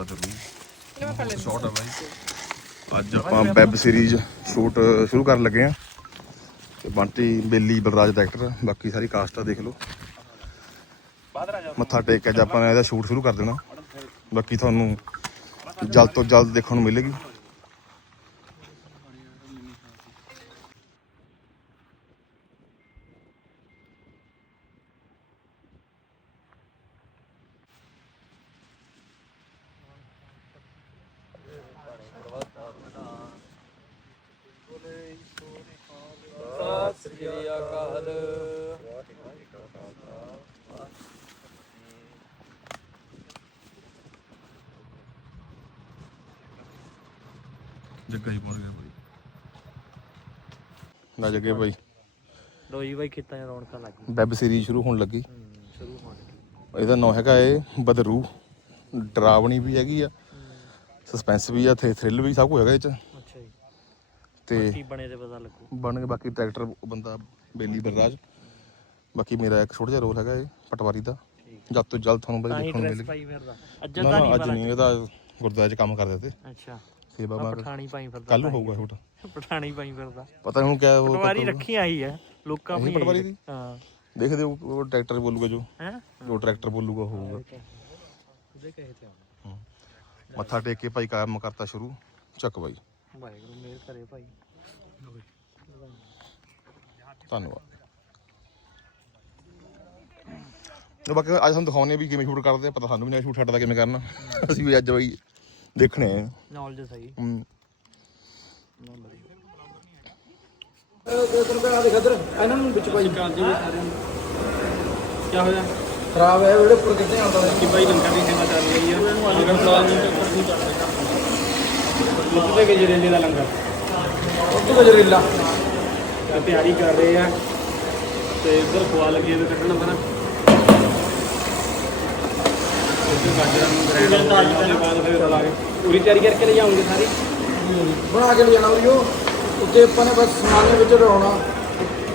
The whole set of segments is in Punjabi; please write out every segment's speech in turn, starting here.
ਬਦਰੂ ਸ਼ਾਰਟ ਆ ਬਾਈ। ਅੱਜ ਆਪਾਂ ਵੈਬ ਸੀਰੀਜ਼ ਸ਼ੂਟ ਸ਼ੁਰੂ ਕਰਨ ਲੱਗੇ ਆ ਤੇ ਬੰਟੀ ਬੇਲੀ ਬਲਰਾਜ ਡਾਇਰੈਕਟਰ ਬਾਕੀ ਸਾਰੀ ਕਾਸਟ ਆ ਦੇਖ ਲਓ। ਮੱਥਾ ਟੇਕ ਕੇ ਅੱਜ ਆਪਾਂ ਇਹਦਾ ਸ਼ੂਟ ਸ਼ੁਰੂ ਕਰ ਦੇਣਾ। ਬਾਕੀ ਤੁਹਾਨੂੰ ਜਲਦ ਤੋਂ ਜਲਦ ਦੇਖਣ ਨੂੰ ਮਿਲੇਗੀ। ਜੱਗਾ ਹੀ ਪਹੁੰਚ ਗਿਆ ਬਾਈ ਨਾ ਜੱਗੇ ਬਾਈ ਲੋ ਜੀ ਬਾਈ ਕਿੱਤਾਂ ਰੌਣਕਾਂ ਲੱਗ ਗਈਆਂ। ਵੈਬ ਸੀਰੀਜ਼ ਸ਼ੁਰੂ ਹੋਣ ਲੱਗੀ। ਸ਼ੁਰੂ ਹੋਣ ਲੱਗੀ। ਇਹਦਾ ਨਾਂ ਹੈਗਾ ਏ ਬਦਰੂ ਡਰਾਵਣੀ ਵੀ ਹੈਗੀ ਆ ਸਸਪੈਂਸ ਵੀ ਆ ਤੇ ਥ੍ਰਿਲ ਵੀ ਸਭ ਕੁਝ ਹੈਗਾ ਇਹ ਚ। ਅੱਛਾ ਜੀ। ਤੇ ਕੀ ਬਣੇ ਤੇ ਪਤਾ ਲੱਗੂ। ਬਣ ਕੇ ਬਾਕੀ ਡਾਇਰੈਕਟਰ ਬੰਦਾ ਬੇਲੀ ਬਰਰਾਜ। ਬਾਕੀ ਮੇਰਾ ਇੱਕ ਛੋਟਾ ਜਿਹਾ ਰੋਲ ਹੈਗਾ ਏ ਪਟਵਾਰੀ ਦਾ। ਜਦ ਤੋਂ ਜਲਦ ਤੁਹਾਨੂੰ ਬਾਈ ਦੇਖਣ ਨੂੰ ਫਿਰਦਾ। ਅੱਜ ਤਾਂ ਨਹੀਂ ਅੱਜ ਨਹੀਂ ਇਹਦਾ ਗੁਰਦੁਆਰੇ ਚ ਕੰਮ ਕਰਦੇ ਤੇ। ਅੱਛਾ। ਸੇਵਾ ਮਾ ਪਠਾਣੀ ਪਾਈ ਫਿਰਦਾ ਕੱਲ ਨੂੰ। ਹੋਊਗਾ ਸ਼ੂਟ ਪਠਾਣੀ ਪਾਈ ਫਿਰਦਾ। ਪਤਾ ਨਹੀਂ ਹੁਣ ਕਿਆ ਉਹ ਪਟਵਾਰੀ ਰੱਖੀ ਆਈ ਹੈ। ਲੋਕਾਂ ਆਪਣੀ ਪਟਵਾਰੀ ਦੀ? ਹਾਂ। ਦੇਖਦੇ ਉਹ- ਉਹ ਡਾਇਰੈਕਟਰ ਬੋਲੂਗਾ ਜੋ। ਹੈ? ਜੋ ਡਾਇਰੈਕਟਰ ਬੋਲੂਗਾ ਉਹ ਹੋਊਗਾ। ਉਹਦੇ ਕਹੇ ਤੇ ਆਉਣਾ। ਮੱਥਾ ਟੇਕ ਕੇ ਭਾਈ ਕੰਮ ਕਰਤਾ ਸ਼ੁਰੂ। ਚੱਕ ਬਾਈ ਵਾਹਿਗੁਰੂ ਮੇਰ ਕਰੇ ਭਾਈ। ਧੰਨਵਾਦ। ਤੇ ਬਾਕੀ ਅੱਜ ਤੁਹਾਨੂੰ ਦਿਖਾਉਣੇ ਵੀ ਕਿਵੇਂ ਸ਼ੂਟ ਕਰਦੇ ਆ ਪਤਾ ਸਾਨੂੰ ਵੀ ਨਹੀਂ ਸ਼ੂਟ ਸਾਡਾ ਕਿਵੇਂ ਕਰਨਾ। ਅਸੀਂ ਵੀ ਅੱਜ ਬਈ ਦੇਖਣੇ ਆ। ਨੌਲੇਜ ਸਹੀ। ਹਮ, ਇਹਨਾਂ ਨੂੰ ਵਿੱਚ ਭਾਈ ਕਾਲ ਜੀ ਸਾਰਿਆਂ ਨੂੰ ਕੀ ਹੋਇਆ ਖਰਾਬ ਹੈ ਜਿਹੜੇ ਉੱਪਰ ਕਿੱਥੇ ਆਉਂਦਾ ਹੈ? ਕਿ ਬਾਈ ਲੰਕਾ ਦੀ ਸੇਵਾ ਚੱਲ ਰਹੀ ਆ। ਲੰਗਰ ਪਲਾਨ ਨੂੰ ਚੱਕਰ ਨਹੀਂ ਚੱਲ ਰਿਹਾ। ਮੁੱਦੇ ਕੇ ਜਰੇਲੇ ਦਾ ਲੰਗਰ। ਉਹ ਤੋਂ ਗਜਰੇਲਾ। ਤੇ ਤਿਆਰੀ ਕਰ ਰਹੇ ਆ। ਤੇ ਇੱਧਰ ਖਵਾ ਲੱਗੇ ਨੇ ਕੱਢਣ ਬਣਾ ਇੱਧਰ ਗਾਜਰਾਂ ਨੂੰ ਗ੍ਰੈਂਡ ਹੋ ਗਿਆ ਉਹਦੇ ਬਾਅਦ ਫਿਰ ਰਲਾ ਕੇ ਪੂਰੀ ਤਿਆਰੀ ਕਰਕੇ ਲੈ ਜਾਉਂਗੇ ਸਾਰੀ? ਬਣਾ ਕੇ ਲਿਜਾਣਾ ਵੀ ਉਹ ਉੱਤੇ ਆਪਾਂ ਨੇ ਬਸ ਸਮਾਨੇ ਵਿੱਚ ਰਲਾਉਣਾ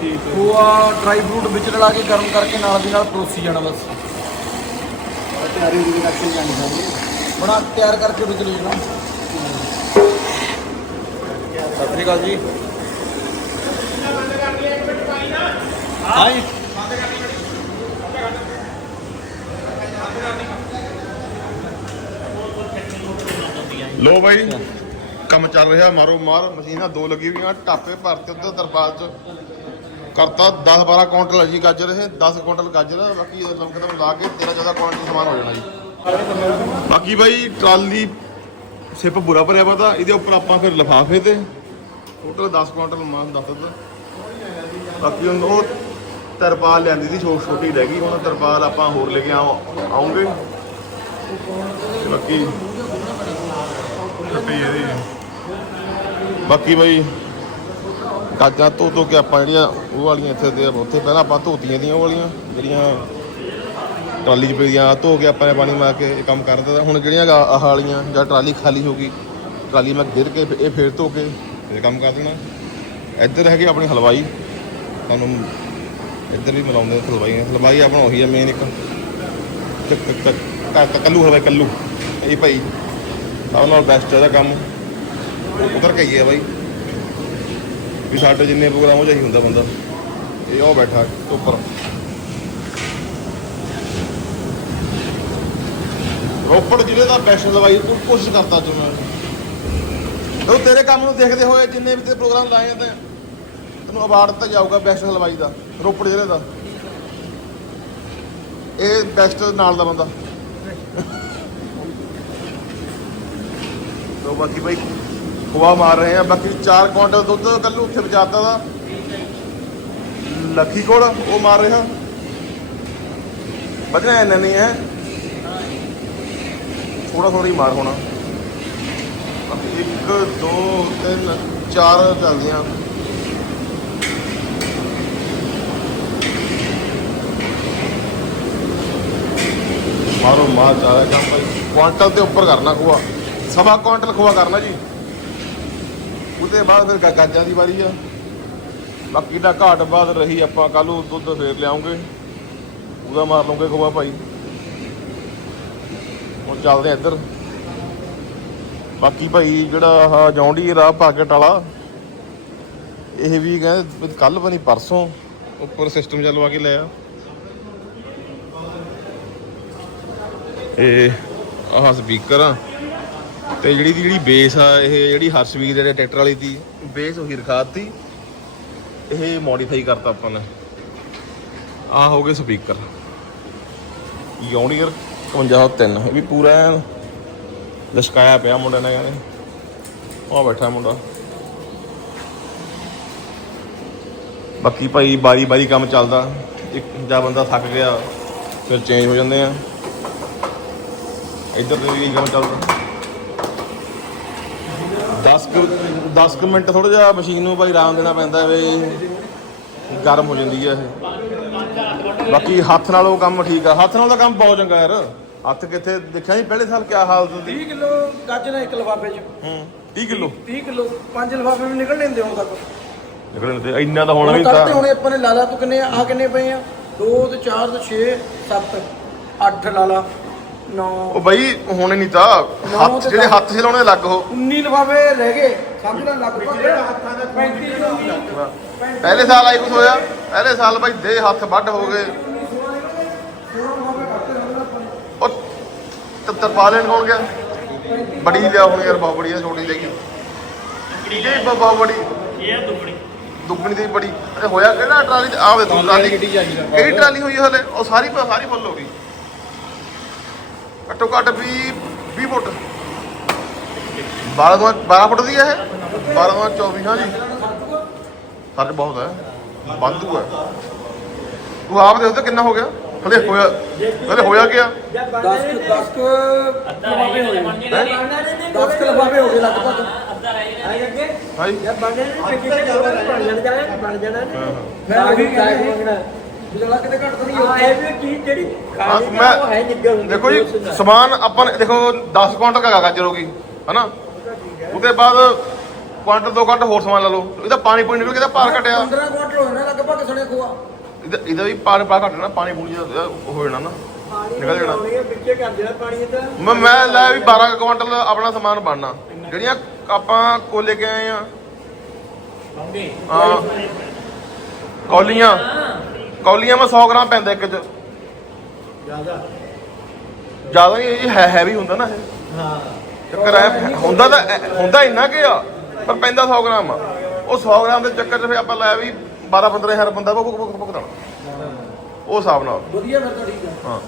ਠੀਕ ਹੈ ਖੋਆ ਡਰਾਈ ਫਰੂਟ ਵਿੱਚ ਰਲਾ ਕੇ ਗਰਮ ਕਰਕੇ ਨਾਲ ਦੀ ਨਾਲ ਪਰੋਸੀ ਜਾਣਾ ਬਸ। ਤਿਆਰੀ ਵੀ ਕਰਕੇ ਜਾਣੀ ਸਾਰੀ ਬਣਾ ਤਿਆਰ ਕਰਕੇ ਵਿੱਚ ਲੈ ਜਾਣਾ। ਸਤਿ ਸ੍ਰੀ ਅਕਾਲ ਜੀ। ਹਾਈ ਲੋ ਬਾਈ, ਕੰਮ ਚੱਲ ਰਿਹਾ, ਮਾਰੋ ਮਾਰ, ਮਸ਼ੀਨਾਂ ਦੋ ਲੱਗੀ ਹੋਈਆਂ ਟਾਪੇ ਭਰਤੇ ਉੱਤੇ ਤਰਪਾਲ ਚ। ਕਰਤਾ 10 12 ਕੁਇੰਟਲ ਹੈ ਜੀ ਗਾਜਰ, ਇਹ 10 ਕੁਇੰਟਲ ਗਾਜਰ, ਬਾਕੀ ਇਹ ਤੋਂ ਲਾ ਕੇ 13 14 ਕੁਇੰਟਲ ਸਮਾਨ ਹੋ ਜਾਣਾ ਜੀ। ਬਾਕੀ ਬਾਈ, ਟਰਾਲੀ ਸਿਪ ਬੁਰਾ ਭਰਿਆ ਪਤਾ ਇਹਦੇ ਉੱਪਰ ਆਪਾਂ ਫਿਰ ਲਿਫਾਫੇ ਤੇ ਟੋਟਲ 10 ਕੁਇੰਟਲ ਮਾਲ ਦੱਸ ਦਿੱਤਾ। ਬਾਕੀ ਹੁਣ ਉਹ ਤਰਪਾਲ ਲੈਂਦੀ ਸੀ, ਛੋਟੀ ਛੋਟੀ ਰਹਿ ਗਈ, ਹੁਣ ਤਰਪਾਲ ਆਪਾਂ ਹੋਰ ਲੈ ਕੇ ਆਉ- ਆਉਂਗੇ। ਬਾਕੀ ਕੱਟੀ ਇਹਦੀ ਬਾਕੀ ਬਈ ਕਾਜਾਂ ਧੋ ਧੋ ਕੇ ਆਪਾਂ ਜਿਹੜੀਆਂ ਉਹ ਵਾਲੀਆਂ ਇੱਥੇ ਤੇ ਉੱਥੇ ਪਹਿਲਾਂ ਆਪਾਂ ਧੋਤੀਆਂ ਦੀਆਂ ਉਹ ਵਾਲੀਆਂ, ਜਿਹੜੀਆਂ ਟਰਾਲੀ 'ਚ ਪਈਆਂ ਧੋ ਕੇ ਆਪਾਂ ਨੇ ਪਾਣੀ ਮਾਰ ਕੇ ਇਹ ਕੰਮ ਕਰ ਦਿੱਤਾ। ਹੁਣ ਜਿਹੜੀਆਂ ਗਾ- ਆਹ ਵਾਲੀਆਂ, ਜਾਂ ਟਰਾਲੀ ਖਾਲੀ ਹੋ ਗਈ, ਟਰਾਲੀ ਮੈਂ ਗਿਰ ਕੇ ਫਿਰ ਇਹ ਫੇਰ ਧੋ ਕੇ ਇਹ ਕੰਮ ਕਰ ਦੇਣਾ। ਇੱਧਰ ਹੈਗੀ ਆਪਣੀ ਹਲਵਾਈ ਤੁਹਾਨੂੰ ਇੱਧਰ ਵੀ ਮਿਲਾਉਂਦੇ ਹਲਵਾਈ। ਹਲਵਾਈ ਆਪਣਾ ਉਹੀ ਹੈ ਮੇਨ ਇੱਕ। ਕ- ਕ- ਕ- ਕੱਲੂ ਹਲਵਾਈ, ਕੱਲੂ। ਇਹ ਭਾਈ ਸਭ ਨਾਲ ਬੈਸਟ ਇਹਦਾ ਕੰਮ। ਉਹ ਉਧਰ ਕਹੀਏ ਬਾਈ, ਵੀ ਸਾਡੇ ਜਿੰਨੇ ਪ੍ਰੋਗਰਾਮ ਉਹ ਜਿਹੀ ਹੁੰਦਾ ਬੰਦਾ। ਇਹ ਉਹ ਬੈਠਾ ਉੱਪਰ। ਰੋਪੜ ਜ਼ਿਲ੍ਹੇ ਦਾ ਬੈਸਟ ਲਵਾਈ ਤੂੰ ਕੋਸ਼ਿਸ਼ ਕਰਦਾ ਅੱਜ ਮੈਂ। ਉਹ ਤੇਰੇ ਕੰਮ ਨੂੰ ਦੇਖਦੇ ਹੋਏ ਜਿੰਨੇ ਵੀ ਤੇ ਪ੍ਰੋਗਰਾਮ ਲਾਏ ਆ ਤੈਨੂੰ ਅਵਾਰਡ ਦਿੱਤਾ ਜਾਊਗਾ ਬੈਸਟ ਹਲਵਾਈ ਦਾ, ਰੋਪੜ ਜ਼ਿਲ੍ਹੇ ਦਾ। ਇਹ ਬੈਸਟ ਨਾਲ ਦਾ ਬੰਦਾ। ਤੋ ਬਾਕੀ ਭਾਈ ਖਵਾ ਮਾਰ ਰਹੇ ਆ। ਬਾਕੀ 4 ਕੁਇੰਟਲ ਦੁੱਧ ਕੱਲ ਉੱਥੇ ਬਚਾਤਾ ਦਾ। ਲੱਖੀ ਕੋਲ ਉਹ ਮਾਰ ਰਿਹਾ। ਵਧਣਾ ਇੰਨਾ ਨਹੀਂ ਹੈ। ਥੋੜਾ ਥੋੜਾ ਹੀ ਮਾਰ ਹੋਣਾ। ਬਾਕੀ 1 2 3 4 ਚੱਲਦੀਆਂ। ਮਾਰੋ, ਮਾਰ, ਚਾਰਾ ਕੰਮ ਭਾਈ। ਕੁਆਂਟਲ ਤੇ ਉੱਪਰ ਕਰਨਾ ਖੋਆ। ਸਵਾ ਕੁਇੰਟਲ ਖੋਆ ਕਰਨਾ ਜੀ। ਉਹਦੇ ਬਾਅਦ ਫਿਰ ਗਾ- ਗਾਜਾਂ ਦੀ ਵਾਰੀ ਆ। ਬਾਕੀ ਦਾ ਘਾਟ ਬਾਅਦ ਰਹੀ ਆਪਾਂ ਕੱਲ ਨੂੰ ਦੁੱਧ ਫੇਰ ਲਿਆਉਂਗੇ। ਉਹਦਾ ਮਾਰ ਲਵਾਂਗੇ ਖੋਆ ਭਾਈ। ਹੁਣ ਚੱਲਦੇ ਆ ਇੱਧਰ। ਬਾਕੀ ਭਾਈ ਜਿਹੜਾ ਆਹ ਜੌਂਡੀ ਰਾਹ ਪਾਕਟ ਵਾਲਾ, ਇਹ ਵੀ ਕਹਿੰਦੇ ਕੱਲ ਬਣੀ ਪਰਸੋਂ ਉੱਪਰ ਸਿਸਟਮ ਚਲਵਾ ਕੇ ਲਿਆ। ਇਹ ਆਹ ਸਪੀਕਰ ਆ। ਤੇ ਜਿਹੜੀ ਦੀ ਜਿਹੜੀ ਬੇਸ ਆ, ਇਹ ਜਿਹੜੀ ਹਰਸ਼ਵੀਰ ਦੇ ਟਰੈਕਟਰ ਵਾਲੀ ਦੀ ਬੇਸ ਉਹੀ ਰਖਾਤੀ। ਇਹ ਮੋਡੀਫਾਈ ਕਰਤਾ ਆਪਾਂ ਨੇ। ਆ ਹੋ ਗਏ ਸਪੀਕਰ ਯੋਨੀਅਰ 53 ਇਹ ਵੀ ਪੂਰਾ ਲਸ਼ਕਾਇਆ ਪਿਆ ਮੁੰਡੇ ਨੇ ਕਹਿੰਦੇ। ਉਹ ਬੈਠਾ ਮੁੰਡਾ। ਬਾਕੀ ਭਾਈ ਬਾਰੀ ਬਾਰੀ ਕੰਮ ਚੱਲਦਾ। ਇੱਕ ਜਾਂ ਬੰਦਾ ਥੱਕ ਗਿਆ, ਫਿਰ ਚੇਂਜ ਹੋ ਜਾਂਦੇ ਆ। ਇੱਧਰ ਤੇ ਵੀ ਕੰਮ ਚੱਲਦਾ। 10 ਕੁ 10 ਕੁ ਮਿੰਟ ਥੋੜਾ ਜਿਹਾ ਮਸ਼ੀਨ ਨੂੰ ਭਾਈ ਆਰਾਮ ਦੇਣਾ ਪੈਂਦਾ ਵੇ। ਗਰਮ ਹੋ ਜਾਂਦੀ ਹੈ ਇਹ। ਬਾਕੀ ਹੱਥ ਨਾਲੋਂ ਕੰਮ ਠੀਕ ਆ। ਹੱਥ ਨਾਲ ਤਾਂ ਕੰਮ ਬਹੁਤ ਚੰਗਾ ਯਾਰ। ਹੱਥ ਕਿੱਥੇ ਦੇਖਿਆ ਨਹੀਂ ਪਹਿਲੇ ਸਾਲ ਕਿਆ ਹਾਲਤ ਹੁੰਦੀ? 30 ਕਿਲੋ ਗੱਜ ਨਾ ਇੱਕ ਲਫਾਫੇ 'ਚ। ਹੂੰ 30 ਕਿਲੋ? 30 ਕਿਲੋ। ਪੰਜ ਲਫਾਫੇ ਵੀ ਨਿਕਲ ਲੈਂਦੇ ਹੁਣ ਤੱਕ। ਨਿਕਲਣ ਤੇ ਇੰਨਾ ਤਾਂ ਹੋਣਾ ਵੀ ਤਾਂ ਹੁਣ ਆਪਾਂ ਨੇ ਲਾ ਲਾ ਤੂੰ ਕਿੰਨੇ ਆ? ਕਿੰਨੇ ਪਏ ਆ? 2 ਤੇ 4 ਤੇ 6 7 8 ਲਾ ਲਾ 9 ਉਹ ਬਈ ਹੋਣੇ ਨਹੀਂ ਤਾਂ ਹੱਥ ਜਿਹੜੇ। ਹੱਥ ਚਲਾਉਣੇ ਲੱਗ ਉਹ। 19 ਲਫਾਫੇ ਰਹਿ ਗਏ ਸਮਝ ਲੈ ਲਗਭਗ 35 ਪਹਿਲੇ ਸਾਲ ਆਈ ਕੁਛ ਹੋਇਆ? ਪਹਿਲੇ ਸਾਲ ਭਾਈ ਦੇ ਹੱਥ ਵੱਢ ਹੋ ਗਏ। ਉਹ ਤ- ਤਰਪਾਲਨ ਕੌਣ ਗਿਆ? ਬੜੀ ਲਿਆ ਹੁਣ ਯਾਰ ਬਹੁਤ ਬੜੀ ਆ ਛੋਟੀ ਲੈ ਗਈ ਇਹ ਬਹੁਤ ਬੜੀ? ਇਹ ਦੁੱਗਣੀ ਦੁੱਗਣੀ ਦੀ ਬੜੀ। ਇਹ ਹੋਇਆ ਕਿਹੜਾ ਟਰਾਲੀ? ਆਵੇ ਤੂੰ ਟਰਾਲੀ। ਕਿਹੜੀ ਟਰਾਲੀ ਹੋਈ ਹਲੇ? ਉਹ ਸਾਰੀ ਸਾਰੀ ਫੁੱਲ ਹੋ ਗਈ। ਘੱਟੋ ਘੱਟ ਵੀ 20 ਫੁੱਟ। 12 ਤੋਂ 12 ਫੁੱਟ ਦੀ ਹੈ ਇਹ? 12 ਤੋਂ 24 ਹਾਂ ਜੀ। ਫ਼ਰਕ ਬਹੁਤ ਹੈ। ਵਾਧੂ ਹੈ। ਤੂੰ ਆਪ ਦੇਖ ਤੇ ਕਿੰਨਾ ਹੋ ਗਿਆ? ਹਲੇ ਹੋਇਆ ਹਲੇ ਹੋਇਆ ਕਿਆ? 10 10 ਲਫਾਫੇ ਹੋ ਗਏ। 10 ਲਫਾਫੇ ਹੋ ਗਏ ਲਗਭਗ। ਹਾਂਜੀ ਮੈਂ ਉਹੀ ਕਹਿਣਾ ਜਿਹੜਾ ਕਿਤੇ ਘੱਟ ਹਾਂ, ਦੇਖੋ ਜੀ ਸਮਾਨ ਆਪਾਂ ਨੇ ਦੇਖੋ 10 ਕੁਆਂਟਲ ਦਾ ਕਾਗਜ਼ ਹੋਗੀ ਹਨਾ? ਉਹਦੇ ਬਾਅਦ ਕੁਆਂਟਲ ਦੋ ਕੁਆਂਟਲ ਹੋਰ ਸਮਾਨ ਲਾ ਲਓ। ਇਹਦਾ ਪਾਣੀ ਪੂਣੀ ਨਿਕਲ ਕੇ ਇਹਦਾ ਭਾਰ ਘਟਿਆ। 15 ਕੁਆਂਟਲ ਹੋ ਜਾਣਾ ਲਗਭਗ ਸਣੇ ਖੋਆ। ਇਹਦਾ ਇਹਦਾ ਵੀ ਪਾਰ ਪਾ ਘਟਣਾ ਪਾਣੀ ਪੂਣੀ ਹੋ ਜਾਣਾ ਨਾ। ਨਿਕਲ ਜਾਣਾ। ਮੈਂ ਮੈਂ ਲੈ ਵੀ 12 ਕੁ ਕੁਆਂਟਲ ਆਪਣਾ ਸਮਾਨ ਬਣਨਾ। ਜਿਹੜੀਆਂ ਆਪਾਂ ਕੋਲੇ ਕੇ ਆਏ ਆ। ਹਾਂ। ਕੌਲੀਆਂ। ਕੌਲੀਆਂ ਮੈਂ 100 ਗ੍ਰਾਮ ਪੈਂਦਾ ਇੱਕ ਚ। ਜ਼ਿਆਦਾ। ਜ਼ਿਆਦਾ ਇਹ ਹੈ ਹੈਵੀ ਹੁੰਦਾ ਨਾ ਇਹ। ਹਾਂ। ਚੱਕਰ ਹੈ ਹੁੰਦਾ ਤਾਂ ਐ- ਹੁੰਦਾ ਇੰਨਾ ਕਿ ਆ ਪਰ ਪੈਂਦਾ 100 ਗ੍ਰਾਮ ਆ। ਉਹ 100 ਗ੍ਰਾਮ ਦੇ ਚੱਕਰ 'ਚ ਆਪਾਂ ਲਾਇਆ ਵੀ 12 15000 ਬੰਦਾ ਭੁਗਤਣਾ ਉਹ ਹਿਸਾਬ ਨਾਲ। ਵਧੀਆ ਫਿਰ ਤਾਂ ਠੀਕ ਆ। ਹਾਂ।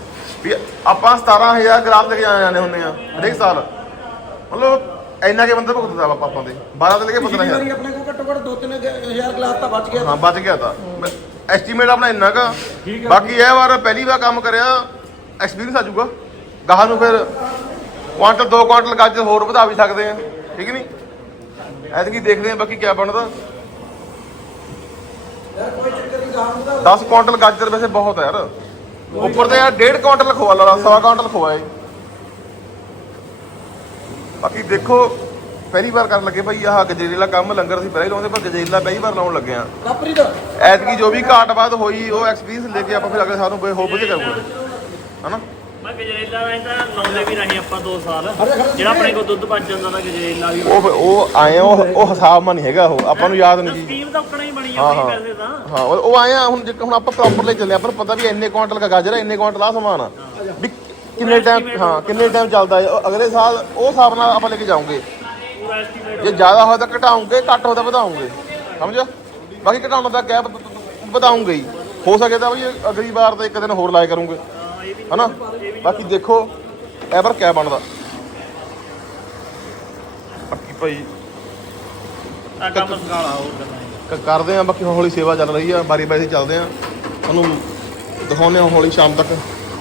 ਵੀ ਆਪਾਂ 17000 ਗ੍ਰਾਮ ਲੈ ਕੇ ਜਾ- ਜਾਂਦੇ ਹੁੰਦੇ ਆ ਹਰੇਕ ਸਾਲ। ਮਤਲਬ ਇੰਨਾ ਕੇ ਬੰਦਾ ਭੁਗਤਦਾ ਆਪਾਂ ਆਪਾਂ ਦੇ। 12 ਤੋਂ ਲੈ ਕੇ ਪਿਛਲੀ 15000 ਵਾਰੀ ਆਪਣੇ ਕੋਲ ਘੱਟੋ ਘੱਟ 2-3000 ਗਲਾਸ ਤਾਂ ਬਚ ਗਿਆ। ਹਾਂ ਬਚ ਗਿਆ ਤਾਂ। ਐਸਟੀਮੇਟ ਆਪਣਾ ਇੰਨਾ ਕਾ ਬਾਕੀ ਇਹ ਵਾਰ ਪਹਿਲੀ ਵਾਰ ਕੰਮ ਕਰਿਆ ਐਕਸਪੀਰੀਅੰਸ ਆ ਜਾਊਗਾ। ਗਾਹਾਂ ਨੂੰ ਫਿਰ ਕੁਆਂਟਲ ਦੋ ਕੁਆਂਟਲ ਗੱਜ ਹੋਰ ਵਧਾ ਵੀ ਸਕਦੇ ਆ। ਠੀਕ ਨਹੀਂ? ਐਤਕੀ ਦੇਖਦੇ ਆ ਬਾਕੀ ਕੀ ਬਣਦਾ। ਯਾਰ ਕੋਈ ਚੱਕਰ ਨਹੀਂ ਗਾਹਾਂ ਨੂੰ ਤਾਂ 10 ਕੁਆਂਟਲ ਗਾਜਰ ਵੈਸੇ ਬਹੁਤ ਹੈ ਯਾਰ। ਉੱਪਰ ਤੇ ਯਾਰ 1.5 ਕੁਆਂਟਲ ਖੋਆ ਲਾ ਸਵਾ ਕੁਆਂਟਲ ਖੋਆ ਏ ਬਾਕੀ ਦੇਖੋ ਪਹਿਲੀ ਵਾਰ ਕਰਨ ਲੱਗੇ ਭਾਈ ਆਹ ਗਜਰੇਲਾ ਕੰਮ ਲੰਗਰ ਸੀ ਪਹਿਲਾਂ ਹੀ ਲਾਉਂਦੇ ਪਰ ਗਜਰੇਲਾ ਪਹਿਲੀ ਵਾਰ ਲਾਉਣ ਲੱਗੇ ਆ ਕਾਪਰੀ ਦਾ? ਐਤਕੀ ਜੋ ਵੀ ਘਾਟ ਬਾਤ ਹੋਈ ਉਹ ਐਕਸਪੀਰੀਅੰਸ ਲੈ ਕੇ ਆਪਾਂ ਫਿਰ ਅਗਲੇ ਸਾਲ ਨੂੰ ਹੋਰ ਵਧੀਆ ਕਰਾਂਗੇ। ਹਨਾ? ਮੈਂ ਗਜਰੇਲਾ ਦਾ ਤਾਂ ਲਾਉਂਦੇ ਵੀ ਨਹੀਂ ਆਪਾਂ 2 ਸਾਲ। ਜਿਹੜਾ ਆਪਣੇ ਕੋਲ ਦੁੱਧ ਬਚ ਜਾਂਦਾ ਤਾਂ ਗਜਰੇਲਾ ਵੀ ਉਹ ਉਹ ਆਏ ਆ, ਉਹ ਉਹ ਹਿਸਾਬ ਮਾ ਨਹੀਂ ਹੈਗਾ ਉਹ ਆਪਾਂ ਨੂੰ ਯਾਦ ਨਹੀਂ ਜੀ। ਸਕੀਮ ਤਾਂ ਉਕਣਾ ਹੀ ਬਣੀ ਹਾਂ, ਆ ਹਾਂ। ਪੈਸੇ ਤਾਂ। ਹਾਂ ਉਹ ਆਏ ਆ ਹੁਣ ਜੇ ਹੁਣ ਆਪਾਂ ਪ੍ਰੋਪਰ ਲਈ ਚੱਲੇ ਆਪਾਂ ਨੂੰ ਪਤਾ ਵੀ ਇੰਨੇ ਕੁਆਂਟਲ ਦਾ ਗਾਜਰ ਹੈ ਇੰਨੇ ਕੁਆਂਟਲ ਆ ਸਮਾਨ ਆ। ਵੀ ਕਿੰਨੇ ਟਾਈਮ ਹਾਂ ਕਿੰਨੇ ਟਾਈਮ ਚੱਲਦਾ ਹੈ ਉਹ ਅਗਲੇ ਸਾਲ ਉਹ ਹਿਸਾਬ ਨਾਲ ਆਪਾਂ ਲੈ ਕੇ ਜਾਵਾਂਗੇ ਪੂਰਾ ਐਸਟੀਮੇਟ ਜੇ ਜ਼ਿਆਦਾ ਹੋਇਆ ਤਾਂ ਘਟਾਉਂਗੇ ਘੱਟ ਹੋਇਆ ਤਾਂ ਵਧਾਉਂਗੇ। ਸਮਝਿਆ? ਬਾਕੀ ਘਟਾਉਣ ਦਾ ਗੈਪ ਵਧਾਉਂਗੇ ਹੀ। ਹੋ ਸਕੇ ਤਾਂ ਵੀ ਅਗਲੀ ਵਾਰ ਤਾਂ ਇੱਕ ਦਿਨ ਹੋਰ ਲਾਇਆ ਕਰੂੰਗੇ। ਹਾਂ ਇਹ ਵੀ ਹਨਾ? ਬਾਕੀ ਦੇਖੋ ਐਵਰ ਕਿਆ ਬਣਦਾ। ਬਾਕੀ ਭਾਈ ਆ ਕੰਮ ਸਗਾਲਾ ਹੋਰ ਕਰਨਾ ਕ- ਕਰਦੇ ਆ ਬਾਕੀ ਹੌਲੀ ਸੇਵਾ ਚੱਲ ਰਹੀ ਆ ਬਾਰੀ ਬਾਰੀ ਚੱਲਦੇ ਆ। ਤੁਹਾਨੂੰ ਦਿਖਾਉਂਦੇ ਆ ਹੌਲੀ ਸ਼ਾਮ ਤੱਕ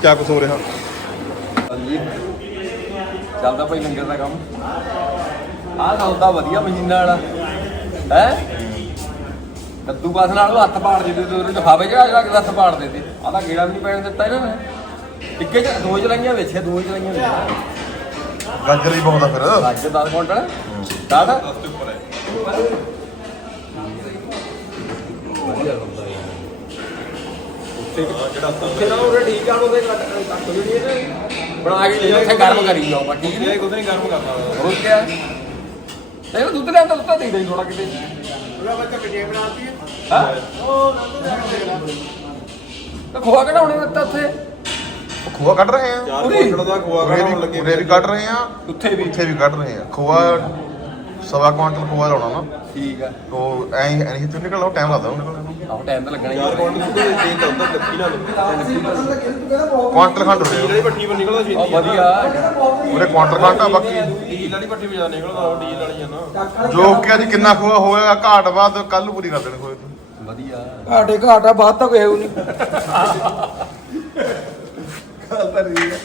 ਕਿਆ ਕੁਝ ਹੋ ਰਿਹਾ। ਹਾਂਜੀ। ਚੱਲਦਾ ਭਾਈ ਲੰਗਰ ਦਾ ਕੰਮ। ਆਹ ਸੌਦਾ ਵਧੀਆ ਮਸ਼ੀਨਾਂ ਵਾਲਾ। ਹੈ? ਕੱਦੂ ਪਾਸ ਨਾਲ ਉਹ ਹੱਥ ਪਾੜ ਦਿੱਤੇ ਤੇ ਉਹਨੇ ਦਿਖਾਵੇ ਜਿਹੜਾ ਜਿਹੜਾ ਹੱਥ ਪਾੜ ਦਿੱਤੇ ਆਹ ਤਾਂ ਗੇੜਾ ਵੀ ਨਹੀਂ ਪੈਣ ਦਿੱਤਾ ਇਹਨਾਂ ਨੇ। ਇੱਕੇ ਚ ਦੋ ਚਲਾਈਆਂ ਵੇਚੇ ਦੋ ਚਲਾਈਆਂ ਵੇਚੇ। ਗਾਜਰ ਹੀ ਬਹੁਤ ਆ ਫਿਰ। ਅੱਜ 10 ਕੁਇੰਟਲ। ਦਾਦਾ ਜਿਹੜਾ ਉੱਥੇ ਨਾ ਉਹਦੇ ਠੀਕ ਆ ਉਹਦੇ ਕੱਟ ਕੱਟ ਜਿਹੜੀ ਬਣਾ ਕੇ ਲਿਓ ਉੱਥੇ ਗਰਮ ਕਰੀ ਜਾਓ ਬਾਕੀ ਨਹੀਂ? ਗਰਮ ਕਰਨਾ। ਹੋਰ ਕੀ ਹੈ ਇਹ ਦੁੱਧ ਲੈਂਦਾ ਦੁੱਧ ਦੇ ਦੇ ਥੋੜਾ ਕਿਤੇ। ਹਾਂ? ਤਾਂ ਖੋਆ ਕਢਾਉਣੇ ਦਿੱਤਾ ਉੱਥੇ। ਖੋਆ ਕੱਢ ਰਹੇ ਆ। ਪੂਰੀ? ਕੁਆਂਟਲ ਦਾ ਖੋਆ ਉਰੇ ਕਢਾਉਣ ਲੱਗੇ ਵੀ ਉਰੇ ਵੀ ਕੱਢ ਰਹੇ ਆ। ਉੱਥੇ ਵੀ। ਉੱਥੇ ਵੀ ਕੱਢ ਰਹੇ ਆ। ਖੋਆ ਸਵਾ ਕੁਆਂਟਲ ਖੋਆ ਲਾਉਣਾ ਨਾ। ਠੀਕ ਆ। ਉਹ ਐਂ ਐਂ ਹੀ ਨਿਕਲਣਾ ਟਾਈਮ ਲੱਗਦਾ ਉਹ ਨਿਕਲਣ ਨੂੰ। ਆਹ ਟਾਈਮ ਤਾਂ ਲੱਗਣਾ ਹੀ ਆ। ਕੁਆਂਟਲ ਦੁੱਧ ਦੇ ਦੇ ਤਾਂ ਉੱਧਰ ਲੱਗੀ ਨਾ ਲੱਗੇ ਕੁਆਂਟਲ ਖੰਡ ਉਰੇ ਵਾਲੀ ਪੱਠੀ ਪਰ ਨਿਕਲਦਾ ਛੇਤੀ ਵਧੀਆ। ਉਰੇ ਕੁਆਂਟਲ ਖੰਡ ਆ ਬਾਕੀ ਵਾਲੀ ਪੱਠੀ ਵਜਾ ਨਿਕਲਦਾ ਉਹ ਡੀਲ ਵਾਲੀ ਆ ਨਾ। ਜੋ ਕਿ ਅੱਜ ਕਿੰਨਾ ਖੋਆ ਹੋਇਆ ਘਾਟ ਬਾਅਦ ਕੱਲ ਨੂੰ ਪੂਰੀ ਕਰ ਦੇਣੀ ਖੋਏ ਤੋਂ। ਵਧੀਆ। ਘਾਟੇ ਘਾਟਾ ਬਾਤ ਤਾਂ ਕੋਈ ਹੈ ਨਹੀਂ। ਗੱਲ ਤਾਂ ਠੀਕ ਹੈ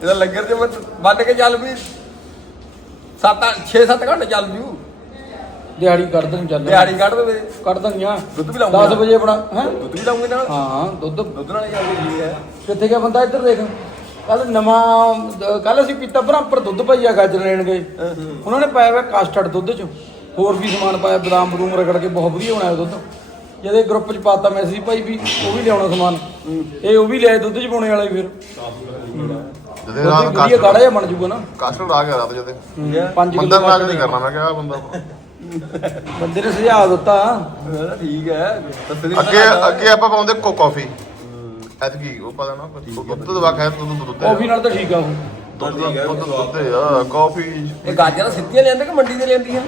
ਇਹਦਾ ਲੰਗਰ ਤੇ ਬੰਨ ਕੇ ਚੱਲ ਵੀ 7 6 7 ਘੰਟੇ ਚੱਲ ਜੂ। ਦਿਹਾੜੀ ਕੱਢ ਦਿਨ ਚੱਲ। ਦਿਹਾੜੀ ਕੱਢ ਦੇਵੇ। ਕੱਢ ਦਿੰਗੀਆਂ ਦੁੱਧ ਵੀ ਲਾਉਂਗਾ। 10 ਵਜੇ ਆਪਣਾ ਹੈ? ਦੁੱਧ ਵੀ ਲਾਉਂਗੇ ਨਾਲ। ਹਾਂ ਦੁੱਧ ਦੁੱਧ ਨਾਲ ਹੀ ਚੱਲਦੀ ਠੀਕ ਹੈ। ਕਿੱਥੇ ਗਿਆ ਬੰਦਾ ਇੱਧਰ ਦੇਖ? ਕੱਲ ਨਵਾਂ ਕੱਲ ਅਸੀਂ ਪੀਤਾ ਬਰਾਂਪਰ ਦੁੱਧ ਪਾਈਆ ਗਾਜਰ ਲੈਣ ਗਏ। ਉਹਨਾਂ ਨੇ ਪਾਇਆ ਹੋਇਆ ਕਾਸਟਰਡ ਦੁੱਧ ਚ। ਹੋਰ ਵੀ ਸਮਾਨ ਪਾਇਆ ਬਦਾਮ ਬਦੂਮ ਰਗੜ ਕੇ ਬਹੁਤ ਵਧੀਆ ਬਣਾਇਆ ਦੁੱਧ। ਜਿਹਦੇ ਗਰੁੱਪ ਚ ਪਾਤਾ ਮੈਸੇਜ ਭਾਈ ਵੀ ਉਹ ਵੀ ਲਿਆਉਣਾ ਸਮਾਨ। ਇਹ ਉਹ ਵੀ ਲਿਆਏ ਦੁੱਧ ਚ ਪਾਉਣੇ ਵਾਲਾ ਹੀ ਫਿਰ। ਜਦੇ ਦੁੱਧ ਰਾਤ ਵਧੀਆ ਗਾੜਾ ਜਿਹਾ ਬਣ ਜੂਗਾ ਨਾ। ਕਾਸਟਰ ਆ ਗਿਆ ਰਾਤ ਜਦੇ। 5 ਬੰਦਾ ਕਿਲੋ ਮੈਂ ਨਹੀਂ ਕਰਨਾ ਮੈਂ ਕਿਹਾ ਆਹ ਬੰਦਾ। ਬੰਦੇ ਨੇ ਸੁਝਾਅ ਦਿੱਤਾ। ਠੀਕ ਹੈ। ਅੱਗੇ ਅੱਗੇ ਆਪਾਂ ਪਾਉਂਦੇ ਕੋ ਕਾਫੀ ਐਤਕੀ ਉਹ ਪਤਾ ਨਾ ਦੁੱਧ ਦਵਾ ਖਾਇਆ ਦੁੱਧ ਦੁੱਧ ਕਾਫੀ ਨਾਲ ਤਾਂ ਠੀਕ ਆ ਉਹ। ਦੁੱਧ ਦੁੱਧ ਦੁੱਧ ਆ ਕਾਫੀ ਇਹ ਗਾਜਰਾਂ ਸਿੱਧੀਆਂ ਲੈਂਦੇ ਕਿ ਮੰਡੀ ਤੇ ਲੈਂਦੀਆਂ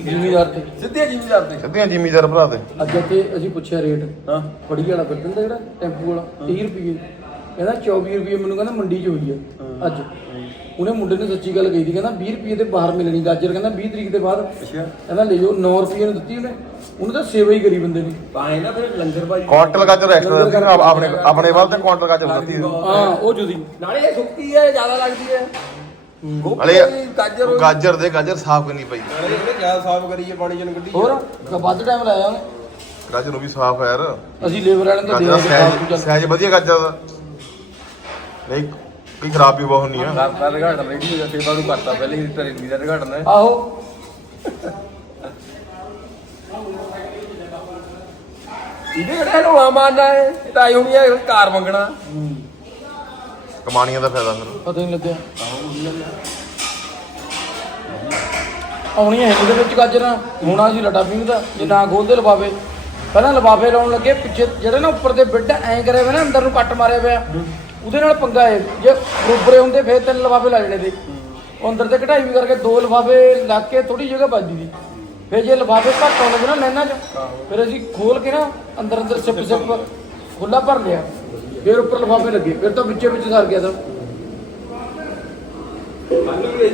ਜ਼ਿਮੀਦਾਰ ਤੇ। ਸਿੱਧੀਆਂ ਜ਼ਿਮੀਦਾਰ ਤੇ। ਸਿੱਧੀਆਂ ਜ਼ਿਮੀਦਾਰ ਭਰਾ ਤੇ। ਅੱਜ ਤੇ ਅਸੀਂ ਪੁੱਛਿਆ ਰੇਟ। ਹਾਂ। ਫੜੀ ਵਾਲਾ ਫਿਰਦਾ ਜਿਹੜਾ ਟੈਂਪੂ ਵਾਲਾ 30 ਰੁਪਏ ਕਹਿੰਦਾ 24 ਰੁਪਏ ਮੈਨੂੰ ਕਹਿੰਦਾ ਮੰਡੀ 'ਚ ਹੋਈ ਆ। ਅੱਜ ਉਹਨੇ ਮੁੰਡੇ ਨੇ ਸੱਚੀ ਗੱਲ ਕਹੀ ਸੀ ਕਹਿੰਦਾ 20 ਰੁਪਏ ਦੇ ਬਾਹਰ ਮਿਲਣੀ ਗਾਜਰ ਕਹਿੰਦਾ 20 ਤਰੀਕ ਦੇ ਬਾਅਦ ਅੱਛਾ। ਕਹਿੰਦਾ ਲੈ ਜਾਓ 9 ਰੁਪਏ ਨੂੰ ਦਿੱਤੀ ਉਹਨੇ। ਉਹਨੂੰ ਤਾਂ ਸੇਵਾ ਹੀ ਕਰੀ ਬੰਦੇ ਨੇ। ਤਾਂ ਇਹ ਨਾ ਫਿਰ ਲੰਗਰ ਭਾਈ ਕੁਆਂਟਲ ਗਾਜਰ ਐਕਸਟਰਾ ਦਿੱਤੀ ਨਾ ਆਪਣੇ ਆਪਣੇ ਵੱਲ ਤੇ ਕੁਆਂਟਲ ਗਾਜਰ ਦਿੱਤੀ ਹਾਂ ਉਹ ਜੁਦੀ। ਨਾਲੇ ਇਹ ਸੁੱਕੀ ਹੈ ਜ਼ਿਆਦਾ ਲੱਗਦੀ ਹੈ। ਗੋਭੀ ਅਲੇ ਗਾਜਰ ਗਾਜਰ ਦੇ ਗਾਜਰ ਸਾਫ਼ ਕਰਨੀ ਪਈ। ਨਾਲੇ ਇਹਨੇ ਕਿਆ ਸਾਫ਼ ਕਰੀਏ ਪਾਣੀ ਜਨ ਗੱਡੀ ਹੋਰ ਤਾਂ ਵੱਧ ਟਾਈਮ ਲਾਇਆ ਉਹਨੇ। ਗਾਜਰ ਉਹ ਵੀ ਸਾਫ਼ ਹੈ ਯਾਰ। ਅਸੀਂ ਲੇਬਰ ਵਾਲਿਆਂ ਨੂੰ ਤਾਂ ਦੇ ਗਾਜਰ ਦਿੱਤਾ ਸਹਿਜ ਚੱਲ। ਸਹਿਜ ਵਧੀਆ ਗਾਜਰ ਦਾ। ਨਹੀਂ ਕੋਈ ਖਰਾਬ ਵੀ ਬਹੁਤ ਨਹੀਂ ਆ। ਕਰਤਾ ਰਗਾੜ ਰੈਡੀ ਹੋ ਜਾ ਸੇਵਾ ਨੂੰ ਕਰਤਾ ਪਹਿਲੇ ਹੀ ਟਰੇਨੀ ਦਾ ਰਗਾੜਨਾ ਹੈ। ਆਹੋ। ਇਹਦੇ ਕਿਹੜਾ ਢੋਲਾ ਮਾਰਨਾ ਹੈ? ਇਹ ਤਾਂ ਆਈ ਹੋਣੀ ਹੈ ਕਾਰ ਮੰਗਣਾ। ਕਮਾਣੀਆਂ ਦਾ ਫਾਇਦਾ ਫਿਰ। ਪਤਾ ਨਹੀਂ ਲੱਗਿਆ। ਆਉਣੀਆਂ ਹੈ ਇਹਦੇ ਵਿੱਚ ਗਾਜਰਾਂ ਹੋਣਾ ਸੀ ਲਟਾ ਪੀਂਗ ਦਾ ਜੇ ਨਾ ਖੋਲਦੇ ਲਫਾਫੇ। ਪਹਿਲਾਂ ਲਫਾਫੇ ਲਾਉਣ ਲੱਗੇ ਪਿੱਛੇ ਜਿਹੜੇ ਨਾ ਉੱਪਰ ਦੇ ਬਿੱਡ ਐਂ ਕਰੇ ਹੋਏ ਨਾ ਅੰਦਰ ਨੂੰ ਕੱਟ ਮਾਰਿਆ ਪਿਆ। ਉਹਦੇ ਨਾਲ ਪੰਗਾ ਹੈ। ਜੇ ਬਰੋਬਰੇ ਹੁੰਦੇ ਫੇਰ ਤਿੰਨ ਲਫਾਫੇ ਲਾ ਜਣੇ ਤੇ ਉਹ ਅੰਦਰ ਤੇ ਕਢਾਈ ਵੀ ਕਰਕੇ ਦੋ ਲਫਾਫੇ ਲਾ ਕੇ ਥੋੜੀ ਜਗ੍ਹਾ ਬਚਦੀ ਸੀ ਫੇਰ ਜੇ ਲਫਾਫੇ ਘੱਟ ਆਉਂਦੇ ਨਾ ਲੈਣਾ ਚ ਫਿਰ ਅਸੀਂ ਖੋਲ ਕੇ ਨਾ ਅੰਦਰ ਅੰਦਰ ਸਿਪ ਸਿਪ ਖੁੱਲਾ ਭਰ ਲਿਆ। ਫੇਰ ਉੱਪਰ ਲਫਾਫੇ ਲੱਗੇ। ਫਿਰ ਤਾਂ ਵਿੱਚੇ ਵਿੱਚ ਸਰ ਗਿਆ ਤਾਂ।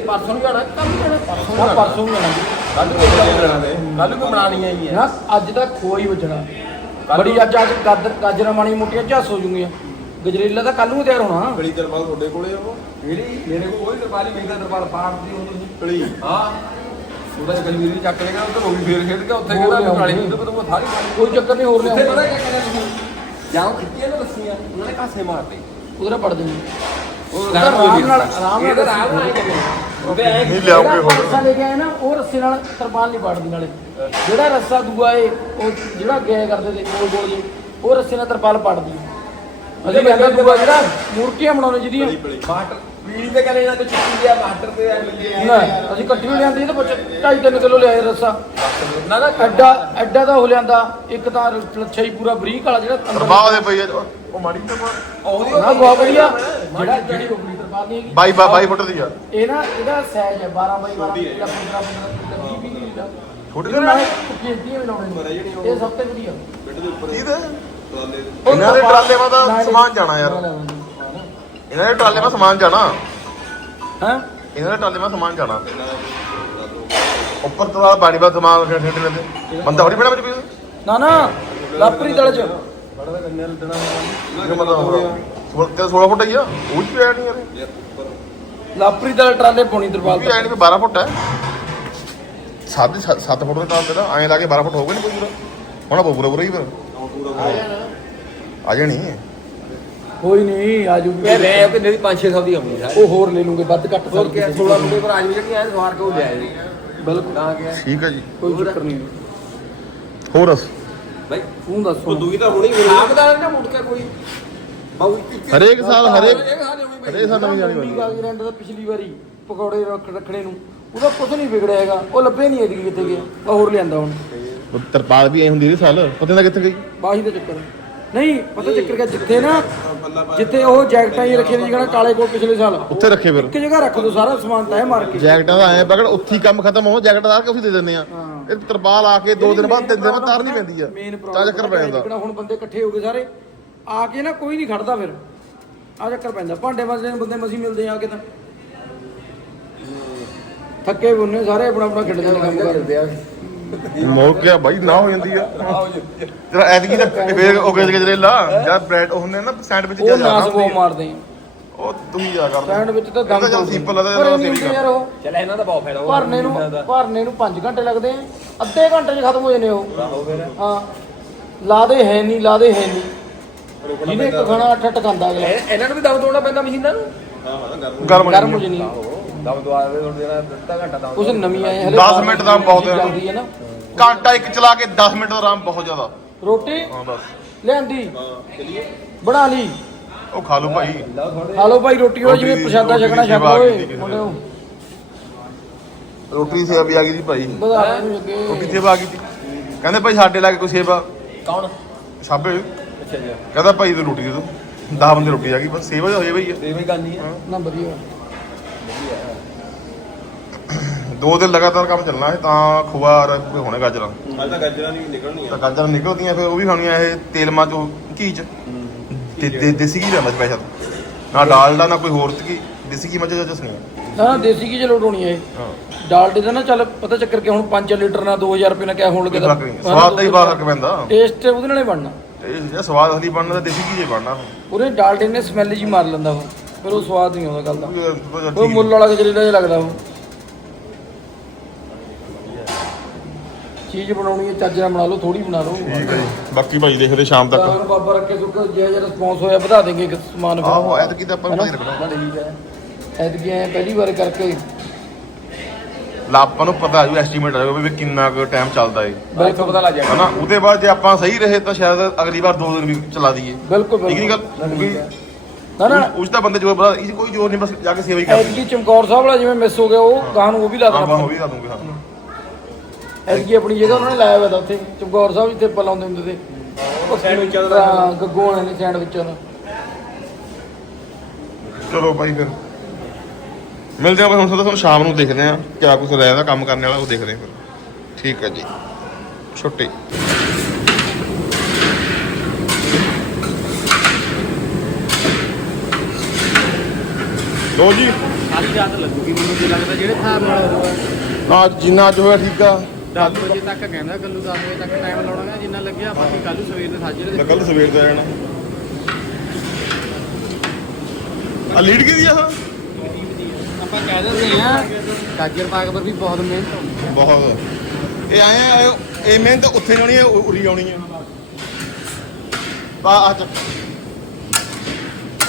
ਪਰਸੋਂ ਨੂੰ ਜਾਣਾ ਕੱਲ ਨੂੰ ਜਾਣਾ? ਪਰਸੋਂ ਨਾ ਪਰਸੋਂ ਨੂੰ ਜਾਣਾ। ਕੱਲ ਨੂੰ ਜਾਣਾ ਕੱਲ ਨੂੰ ਬਣਾਣੀ ਆਈ ਹੈ। ਨਾ ਅੱਜ ਦਾ ਖੋਆ ਹੀ ਵੱਜਣਾ। ਬੜੀ ਅੱਜ ਅੱਜ ਗਾਜਰਾਂ ਮਾਣੀ ਮੋਟੀਆਂ ਝੱਸ ਹੋ ਜੂਗੀਆਂ। ਗਜਰੇਲਾ ਤਾਂ ਕੱਲ ਨੂੰ ਤਿਆਰ ਹੋਣਾ। ਗਲੀ ਤਰਪਾਲ ਤੁਹਾਡੇ ਕੋਲੇ ਆ ਉਹ? ਜਿਹੜੀ ਮੇਰੇ ਕੋਲ ਕੋਈ ਤਰਪਾਲੀ ਮੇਰੀ ਤਾਂ ਤਰਪਾਲ ਪਾੜਦੀ ਹੁੰਦੀ ਸੀ। ਕਲੀ? ਹਾਂ। ਉਹਦਾ ਕਲਵੀਰ ਵੀ ਚੱਕ ਲੇਗਾ ਉਧਰ ਉਹ ਵੀ ਫੇਰ ਖੇਡ ਕੇ ਉੱਥੇ ਕਹਿੰਦਾ ਨਾਲੀ ਨੂੰ ਉਧਰ ਪਤਾ ਸਾਰੀ ਕੋਈ ਚੱਕਰ ਨਹੀਂ ਹੋਰ ਉੱਥੇ ਲਿਆਉਂਦਾ। ਪਤਾ ਕੀ ਕਹਿੰਦਾ ਤੁਸੀਂ ਜਾਂ ਉਹ ਖਿੱਚੀਆਂ ਨਾ ਰੱਸੀਆਂ ਉਹਨਾਂ ਨੇ ਕਾਸੇ ਮਾਰਦੇ ਉਧਰ ਪੜ ਦੇਣੀ ਉਹ ਉਹਦਾ ਆਰਾਮ ਨਾਲ ਆਰਾਮ ਨਾਲ ਤਾਂ ਆਰਾਮ ਨਾਲ ਉਹਦੇ ਨਹੀਂ ਜਿਹੜਾ ਹੋਰ। ਰੱਸਾ ਲੈ ਕੇ ਆਏ ਨਾ ਉਹ ਰੱਸੇ ਨਾਲ ਤਰਪਾਲ ਨਹੀਂ ਪਾੜਦੀ ਨਾਲੇ। ਜਿਹੜਾ ਰੱਸਾ ਦੂਆ ਏ ਉਹ ਜਿਹੜਾ ਗਿਆ ਕਰਦੇ ਤੇ ਗੋਲ ਗੋਲ ਜੇ ਉਹ ਰੱਸੇ ਨਾਲ ਤਰਪਾਲ ਪਾੜਦੀ ਅਸੀਂ ਕਹਿੰਦਾ ਦੂਆ ਜਿਹੜਾ ਮੂਰਤੀਆਂ ਬਣਾਉਣੇ ਜਿਹਦੀਆਂ। ਮਾਸਟਰ ਪੀੜੀ ਤੇ ਕਹਿੰਦੇ ਇਹਨਾਂ ਤੇ ਚੁੱਕੀ ਗਿਆ ਮਾਸਟਰ ਤੇ ਐ ਮਿਲੀ ਨਾ ਅਸੀਂ ਕੱਟੀ ਵੀ ਲਿਆਂਦੀ ਇਹਦੇ ਵਿੱਚ 2.5 ਕਿਲੋ ਲਿਆਏ ਰੱਸਾ। ਨਾ ਨਾ ਐਡਾ ਐਡਾ ਤਾਂ ਹੋ ਲਿਆਂਦਾ ਇੱਕ ਤਾਂ ਲੱਛਾ ਹੀ ਪੂਰਾ ਬਰੀਕ ਵਾਲਾ ਜਿਹੜਾ ਅੰਦਰ- ਰਬਾਹ ਦੇ ਪਈ ਆ ਉਹ ਮਾੜੀ ਤਾਂ ਉਹਦੀ ਨਾ ਬਹੁਤ ਵਧੀਆ। ਜਿਹੜਾ ਜਿਹੜੀ ਰੋਕੜੀ ਤਰਪਾਲ। ਨਹੀਂ ਹੈਗੀ। ਬਾਈ ਬਾਈ ਫੁੱਟ ਦੀ ਆ। ਇਹ ਨਾ ਇਹਦਾ ਸਾਈਜ਼ ਹੈ 12 ਬਾਈ 12 ਜਾਂ 15 15 20 20 ਨਹੀਂ ਦਾ। ਛੋਟੀ ਇਹਦੇ ਜਿਹੀ ਵੀ। ਇਹ ਸਭ ਤੋਂ ਵਧੀਆ। ਬੈੱਡ ਦੇ ਉੱਪਰ। ਕੀ ਦੇ ਟਰਾਲੇ ਦੇ ਇਹਨਾਂ ਦੇ ਟਰਾਲੇ ਮਾ ਤਾਂ ਸਮਾਨ ਜਾਣਾ ਯਾਰ। ਇਹਨਾਂ ਦੇ ਟਰਾਲੇ ਮਾ ਸਮਾਨ ਜਾਣਾ। ਹਾਂ? ਇਹਨਾਂ ਦੇ ਟਰਾਲੇ ਮਾ ਸਮਾਨ ਜਾਣਾ। ਉੱਪਰ ਤੋਂ ਪਾਣੀ ਬਾ ਸਮਾਨ ਖੇਡਣੇ ਤੇ। ਬੰਦਾ ਥੋੜੀ ਬਣਾ ਵਿੱਚ ਵੀ ਨਾ ਨਾ ਲਾਪਰੀ ਦਲ ਚ। ਬੜਾ ਤਾਂ ਕੰਨਿਆ ਲੱਡਣਾ ਇਹ ਮਤਲਬ ਤੇ 16 ਫੁੱਟ ਹੀ ਆ। ਉਹ ਵੀ ਐ ਨਹੀਂ ਯਾਰ ਲਾਪਰੀ ਦਲ ਟਰਾਲੇ ਉਹ ਤਰਪਾਲ ਵੀ ਐ ਨਹੀਂ 12 ਫੁੱਟ ਹੈ। ਸਾਢੇ 7 ਫੁੱਟ ਦਾ ਟਰਾਲੇ ਦਾ ਐਂ ਲਾ ਕੇ 12 ਫੁੱਟ ਹੋਊਗਾ ਨਹੀਂ ਕੋਈ ਪੂਰਾ। ਹੋਣਾ ਪਊ ਪੂਰਾ ਪੂਰਾ ਹੀ ਫਿਰ। ਪੂਰਾ ਆ ਜਾਣੀ। ਕੋਈ ਨਹੀਂ ਆ ਜੂਗੀ। ਇਹ ਰਹਿ ਤੇ ਮੇਰੀ 5-600 ਦੀ ਆਉਂਦੀ ਹੈ। ਉਹ ਹੋਰ ਲੈ ਲੂਗੇ ਵੱਧ ਘੱਟ ਹੋਰ ਕੀ 16 ਮੁੰਡੇ ਪਰ ਆਜ ਵੀ ਜਿਹੜੀ ਐ ਸਵਾਰ ਕੇ ਉਹ ਲਿਆਏ ਜੀ ਬਿਲਕੁਲ। ਨਾ ਗਿਆ ਠੀਕ ਹੈ ਜੀ। ਕੋਈ ਚੱਕਰ ਨਹੀਂ। ਹੋਰ ਦੱਸ। ਬਾਈ ਤੂੰ ਦੱਸ। ਉਹ ਦੂਈ ਤਾਂ ਹੋਣੀ ਆਪਦਾ ਨਾ ਮੁੜ ਕੇ ਕੋਈ। ਬਾਉ ਇੱਕ ਹਰੇਕ ਸਾਲ ਹਰੇਕ ਹੋਣੀ ਹਰੇਕ ਸਾਲ ਨਵੀਂ ਜਾਣੀ ਪੈਂਦੀ ਗਾਲੀ ਰੈਂਟ ਦਾ ਪਿਛਲੀ ਵਾਰੀ ਪਕੌੜੇ ਰੱਖ ਰੱਖਣੇ ਨੂੰ। ਉਹਦਾ ਕੁਝ ਨਹੀਂ ਵਿਗੜਿਆ ਹੈਗਾ। ਉਹ ਲੱਭੇ ਨਹੀਂ ਇਹਦੀ ਕਿੱਥੇ ਗਿਆ। ਹੋਰ ਲਿਆਂਦਾ ਹੁਣ। ਉਹ ਤਰਪਾਲ ਵੀ ਐ ਹੁੰਦੀ ਸੀ ਸਾਲ ਪਤਾ ਨਹੀਂ ਕਿੱਥੇ ਗਈ। ਬਾਹੀ ਦਾ ਚੱਕਰ। ਨਹੀਂ ਪਤਾ ਚੱਕਰ ਕਿਆ ਜਿੱਥੇ ਨਾ ਜਿੱਥੇ ਉਹ ਜੈਕਟਾਂ ਹੀ ਰੱਖੀਆਂ ਨੇ ਜਿਹੜਾ ਕਾਲੇ ਕੋਲ ਪਿਛਲੇ ਸਾਲ। ਉੱਥੇ ਰੱਖੇ ਫਿਰ। ਇੱਕ ਜਗ੍ਹਾ ਰੱਖ ਦੋ ਸਾਰਾ ਸਮਾਨ ਤਾਂ ਹੈ ਮਾਰ ਕੇ। ਜੈਕਟਾਂ ਦਾ ਐ ਪਕੜ ਉੱਥੀ ਕੰਮ ਖਤਮ ਹੋ ਜੈਕਟ ਦਾ ਕੇ ਦੇ ਦਿੰਦੇ ਆ। ਇਹ ਤਰਪਾਲ ਆ ਕੇ 2 ਦਿਨ ਬਾਅਦ 3 ਦਿਨ ਬਾਅਦ ਤਾਰਨੀ ਪੈਂਦੀ ਆ। ਤਾਂ ਚੱਕਰ ਪੈ ਜਾਂਦਾ। ਹੁਣ ਬੰਦੇ ਇਕੱਠੇ ਹੋ ਗਏ ਸਾਰੇ ਆ ਕੇ ਨਾ ਕੋਈ ਨਹੀਂ ਖੜਦਾ ਫਿਰ। ਆ ਚੱਕਰ ਪੈਂਦਾ ਭਾਂਡੇ ਨੂੰ ਬੰਦੇ ਮਸੀਂ ਮਿਲਦੇ ਆ ਕੇ ਤਾਂ। ਥੱਕੇ ਹੁੰਨੇ ਸਾਰੇ ਆਪਣਾ ਆਪਣਾ ਖੇਡ ਜਾਂਦੇ ਕੰਮ ਕਰਦੇ ਮੋਰ ਕਿਆ ਬਾਈ ਨਾ ਹੋ ਜਾਂਦੀ ਆ। ਤੇਰਾ ਐਤਕੀ ਤਾਂ ਫੇਰ ਉਹ ਗਏ ਗਜਰੇਲਾ ਜਾਂ ਬ੍ਰੈਡ ਉਹ ਹੁੰਦੇ ਆ ਨਾ ਸੈਂਡਵਿਚ ਉਹ ਜਿਹਾ ਜਾਣਾ ਬਹੁਤ ਮਾਰਦੇ ਆ। ਉਹ ਤੁਸੀਂ ਜਾ ਕਰਦੇ। ਸੈਂਡਵਿਚ ਤਾਂ ਦਮ ਚੱਲ ਸਿੰਪਲ ਆ। ਤਾਂ ਸੇਵੀ ਹੁੰਦੀ ਯਾਰ ਉਹ। ਚੱਲ ਇਹਨਾਂ ਦਾ ਬਹੁਤ ਫਾਇਦਾ ਹੋਊ। ਭਰਨੇ ਨੂੰ ਭਰਨੇ ਨੂੰ 5 ਘੰਟੇ ਲੱਗਦੇ ਆ ਅੱਧੇ ਘੰਟੇ 'ਚ ਖਤਮ ਹੋ ਜਾਂਦੇ ਉਹ। ਹਾਂ ਲਾਦੇ ਹੈ ਨਹੀਂ ਲਾਦੇ ਹੈ ਨਹੀਂ। ਜਿਹਨੇ ਇੱਕ ਖਾਣਾ ਅੱਠ ਅੱਠ ਖਾਂਦਾ ਅਗਲਾ ਇਹ- ਇਹਨਾਂ ਨੂੰ ਵੀ ਦਮ ਤੋੜਨਾ ਪੈਂਦਾ ਮਸ਼ੀਨਾਂ ਨੂੰ? ਗਰਮ ਗਰਮ ਹੋ ਜਣੀ ਦਮ ਦਵਾ ਦੇ ਥੋੜੀ ਦੇਣਾ ਅੱਧਾ ਘੰਟਾ ਦਮ ਕੁਛ ਨਵੀਂ ਆਏ ਹਲੇ 10 ਮਿੰਟ ਦਾ ਬਹੁਤ ਹੈ। ਚੱਲਦੀ ਹੈ ਨਾ। ਘੰਟਾ ਇੱਕ ਚਲਾ ਕੇ 10 ਮਿੰਟ ਦਾ ਆਰਾਮ ਬਹੁਤ ਜ਼ਿਆਦਾ। ਰੋਟੀ? ਹਾਂ ਬਸ। ਲਿਆਂਦੀ। ਬਣਾ ਲਈ। ਉਹ ਖਾ ਲਓ ਭਾਈ। ਖਾ ਲਓ ਭਾਈ ਰੋਟੀ ਉਹ ਜਿਵੇਂ ਰੋਟੀ ਦੀ- ਪ੍ਰਸ਼ਾਦਾ ਰੋਟੀ ਦੀ ਛਕਣਾ ਛਕ ਸੇਵਾ ਓਏ ਕੀਤੀ ਕਿਸੇ ਨੇ। ਮੁੰਡਿਓ ਰੋਟੀ ਦੀ ਸੇਵਾ ਵੀ ਆ ਗਈ ਜੀ ਭਾਈ। ਵਧਾ ਨੂੰ ਰੋਟੀ ਅੱਗੇ ਸੇਵਾ ਆ ਗਈ? ਜੀ ਕਹਿੰਦੇ ਭਾਈ ਸਾਡੇ ਲਾਗੇ ਕੋਈ ਸੇਵਾ। ਕੌਣ? ਸਾਬੇ। ਅੱਛਾ ਜੀ। ਕਹਿੰਦਾ ਭਾਈ ਤੂੰ ਰੋਟੀ ਦੇ ਦੋ। 10 ਬੰਦੇ ਰੋਟੀ ਆ ਗਈ ਬਸ ਸੇਵਾ ਤਾਂ ਹੋਈ ਭਾਈ। ਤੇ ਵੀ ਕਰਨੀ ਹੈ। ਨਾ ਵਧੀਆ। ਦੋ ਦਿਨ ਲਗਾਤਾਰ ਕੰਮ ਚੱਲਣਾ ਹੈ ਤਾਂ ਖੁਆਰ ਹੋਣੇ ਗਾਜਰਾਂ। ਅੱਜ ਤਾਂ ਗਾਜਰਾਂ ਨਹੀਂ ਨਿਕਲਣੀਆਂ। ਤਾਂ ਗਾਜਰਾਂ ਨਿਕਲਦੀਆਂ ਫਿਰ ਉਹ ਵੀ ਖਾਣੀਆਂ ਇਹ ਤੇਲ ਮਾ ਚੋਂ ਘੀ ਚ। ਤੇ ਦੇ- ਦੇਸੀ ਘੀ ਲੈਂਦਾ ਸਪੈਸ਼ਲ ਨਾ ਡਾਲਡਾ ਨਾ ਕੋਈ ਹੋਰ ਕੀ ਦੇਸੀ ਘੀ ਮੱਝ ਦਾ ਚਸਣੀ ਨਾ ਨਾ ਦੇਸੀ ਕੀ ਚ ਲੋੜ ਹੋਣੀ ਹੈ ਹਾਂ। ਡਾਲਡੇ ਦਾ ਨਾ ਚੱਲ ਪਤਾ ਚੱਕਰ ਕਿ ਹੁਣ 5 ਲੀਟਰ ਨਾਲ 2000 ਰੁਪਏ ਨਾਲ ਕਿਆ ਹੋਣ ਲੱਗੇ ਫ਼ਰਕ ਨਹੀਂ ਸਵਾਦ ਦਾ ਹੀ ਬਾਹਰ ਫ਼ਰਕ ਪੈਂਦਾ। ਟੇਸਟ ਉਹਦੇ ਨਾਲ ਹੀ ਬਣਨਾ। ਇਹ ਜਿਹੜਾ ਸਵਾਦ ਅਸਲੀ ਬਣਨਾ ਤਾਂ ਦੇਸੀ ਘੀ ਜੇ ਬਣਨਾ। ਉਹਨੇ ਡਾਲਡੇ ਨੇ ਸਮੈਲ ਜੀ ਮਾਰ ਲੈਂਦਾ ਉਹ ਫਿਰ ਉਹ ਸਵਾਦ ਨਹੀਂ ਆਉਂਦਾ ਗੱਲ ਦਾ। ਉਹ ਠੀਕ ਮੁੱਲ ਵਾਲਾ ਗਜਰੇਲਾ ਜਿਹਾ ਲੱਗਦਾ ਉਹ। ਚੀਜ਼ ਬਣਾਉਣੀ ਹੈ ਚੱਜ ਨਾਲ ਬਣਾ ਲਓ ਥੋੜੀ ਬਣਾ ਲਓ। ਹੈ ਜੀ। ਬਾਕੀ ਭਾਈ ਦੇਖਦੇ ਸ਼ਾਮ ਤੱਕ। ਤਾਂ ਬਾਬਾ ਰੱਖੇ ਸੁੱਕ ਜੇ ਜਿਹੜਾ ਰਿਸਪੌਂਸ ਹੋਇਆ ਵਧਾ ਦੇਂਗੇ ਕਿ ਸਮਾਨ ਫਿਰ। ਆਹੋ ਐਤਕੀ ਤਾਂ ਆਪਾਂ ਨੂੰ ਪਤਾ ਹੀ ਰੱਖਣਾ ਠੀਕ ਹੈ। ਐਤਕੀ ਐ ਪਹਿਲੀ ਵਾਰ ਕਰਕੇ। ਲਾ ਆਪਾਂ ਨੂੰ ਪਤਾ ਜੂ ਐਸਟੀਮੇਟ ਆਏਗਾ ਵੀ ਕਿੰਨਾ ਕੁ ਟਾਈਮ ਚੱਲਦਾ ਏ। ਬਿਲਕੁਲ ਪਤਾ ਲੱਗ ਜਾਏਗਾ। ਹਨਾ ਉਹਦੇ ਬਾਅਦ ਜੇ ਆਪਾਂ ਸਹੀ ਰਹੇ ਤਾਂ ਸ਼ਾਇਦ ਅਗਲੀ ਵਾਰ ਦੋ ਦਿਨ ਵੀ ਚਲਾ ਦਈਏ। ਬਿਲਕੁਲ ਠੀਕ ਨਹੀਂ ਗੱਲ। ਕਿਉਂਕਿ ਨਾ ਨਾ ਉਸ ਦਾ ਬੰਦੇ ਜੋ ਬੜਾ ਇਹ ਕੋਈ ਜ਼ੋਰ ਨਹੀਂ ਬਸ ਜਾ ਕੇ ਸੇਵਾ ਹੀ ਕਰਨੀ ਐਤਕੀ ਚਮਕੌਰ ਸਾਹਿਬ ਵਾਲਾ ਜਿਵੇਂ ਮਿਸ ਹੋ ਗਿਆ ਉਹ ਗਾਂ ਨੂੰ ਉਹ ਵੀ ਲਾ ਹਾਂ ਦੇਣਾ ਬਾ ਹੋ ਵੀ ਲਾ ਦੂੰਗੇ ਹਾਂ। ਐਤਕੀ ਆਪਣੀ ਜਗ੍ਹਾ ਉਹਨਾਂ ਨੇ ਲਾਇਆ ਹੋਇਆ ਤਾਂ ਉੱਥੇ ਚਮਕੌਰ ਸਾਹਿਬ ਜਿੱਥੇ ਆਪਾਂ ਲਾਉਂਦੇ ਹੁੰਦੇ ਤੇ। ਸੈਂਡਵਿਚਾਂ ਦਾ ਹਾਂ, ਗੱਗੂ ਵਾਲੇ ਨੇ ਸੈਂਡਵਿਚਾਂ ਦਾ ਚਲੋ ਭਾਈ ਫਿਰ। ਮਿਲਦੇ ਆਪਾਂ ਹੁਣ ਤੁਹਾਨੂੰ ਸ਼ਾਮ ਨੂੰ ਦੇਖਦੇ ਆ ਕਿਆ ਕੁਝ ਰਹਿੰਦਾ ਕੰਮ ਕਰਨ ਵਾਲਾ ਉਹ ਦੇਖਦੇ ਆ ਫਿਰ। ਠੀਕ ਹੈ ਜੀ। ਛੁੱਟੀ। ਲੋ ਜੀ। ਸਾਰੀ ਰਾਤ ਲੱਗੂਗੀ ਮੈਨੂੰ ਜੇ ਲੱਗਦਾ ਜਿਹੜੇ ਹਿਸਾਬ ਨਾਲ ਉਹ ਆ ਜਿੰਨਾ ਅੱਜ ਹੋਇਆ ਠੀਕ ਆ। 10 ਵਜੇ ਤੱਕ ਕਹਿੰਦਾ ਕੱਲੂ 10 ਵਜੇ ਤੱਕ ਟਾਈਮ ਲਾਉਣਾ ਹੈ ਜਿੰਨਾ ਲੱਗਿਆ ਬਾਕੀ ਕੱਲ ਨੂੰ ਸਵੇਰ ਦੇ ਸਾਜਰੇ ਮੈਂ ਕੱਲ ਸਵੇਰ ਦਾ ਜਾਣਾ। ਆ ਲੀਡ ਕੀ ਦੀ ਆ ਆਹ? ਆਪਾਂ ਕਹਿ ਦਿੰਦੇ ਆ ਗਾਜਰ ਪਾਕ ਪਰ ਵੀ ਬਹੁਤ ਮਿਹਨਤ ਹੁੰਦੀ ਬਹੁਤ। ਇਹ ਆਏ ਆ ਇਹ- ਇਹ ਮਿਹਨਤ ਉੱਥੇ ਜਾਣੀ ਹੈ ਉ- ਉਰੀ ਆਉਣੀ ਹੈ ਬਾ ਆ ਚੱਕ।